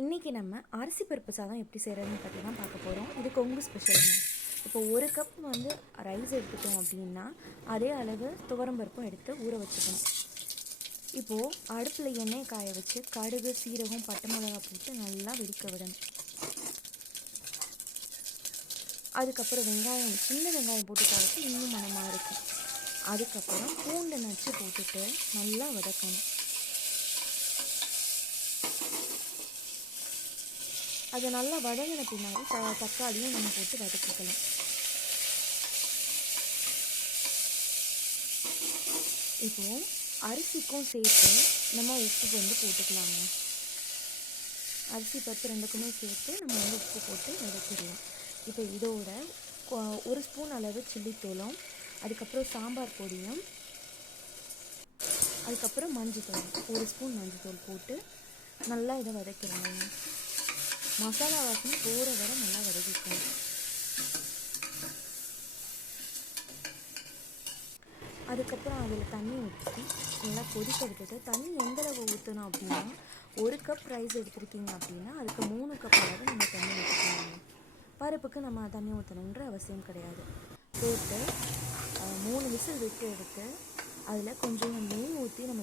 இன்றைக்கி நம்ம அரிசி பருப்பு சாதம் எப்படி செய்கிறதுன்னு பற்றி தான் பார்க்க போகிறோம். இது கொங்கு ஸ்பெஷலுங்க. இப்போ ஒரு கப் ரைஸ் எடுத்துட்டோம் அப்படின்னா அதே அளவு துவரம்பருப்பும் எடுத்து ஊற வச்சுக்கணும். இப்போது அடுப்பில் எண்ணெய் காய வச்சு கடுகு, சீரகம், பட்டை மிளகாய் போட்டு நல்லா வெடிக்க விடணும். அதுக்கப்புறம் சின்ன வெங்காயம் போட்டு தாளித்து இன்னும் மணமாக இருக்கும். அதுக்கப்புறம் பூண்டை நச்சு போட்டுட்டு நல்லா வதக்கணும். அதை நல்லா வதங்கின பின்னாடி தக்காளியும் நம்ம போட்டு வதக்கிக்கலாம். இப்போது அரிசிக்கும் சேர்த்து நம்ம உப்பு போட்டுக்கலாங்க. அரிசி பருப்பு ரெண்டுக்குமே சேர்த்து நம்ம உப்பு போட்டு வதக்கிடலாம். இப்போ இதோட 1 ஸ்பூன் அளவு சில்லித்தூளும், அதுக்கப்புறம் சாம்பார் பொடியும், அதுக்கப்புறம் மஞ்சத்தூள் 1 ஸ்பூன் மஞ்சத்தூள் போட்டு நல்லா இதை வதக்கிடணும். மசாலா வாசனை போகிற வரை நல்லா வதக்கிக்கணும். அதுக்கப்புறம் அதில் தண்ணி ஊற்றி நல்லா கொதிக்க விட்டுட்டு, தண்ணி எந்தளவு ஊற்றணும் அப்படின்னா 1 கப் ரைஸ் எடுத்துருக்கீங்க அப்படின்னா அதுக்கு 3 கப் அளவு நம்ம தண்ணி ஊற்றிக்கணும். பருப்புக்கு நம்ம தண்ணி ஊற்றணுன்ற அவசியம் கிடையாது. போட்டு 3 விசில் விட்டு எடுத்து அதில் கொஞ்சம் நெய் ஊற்றி நம்ம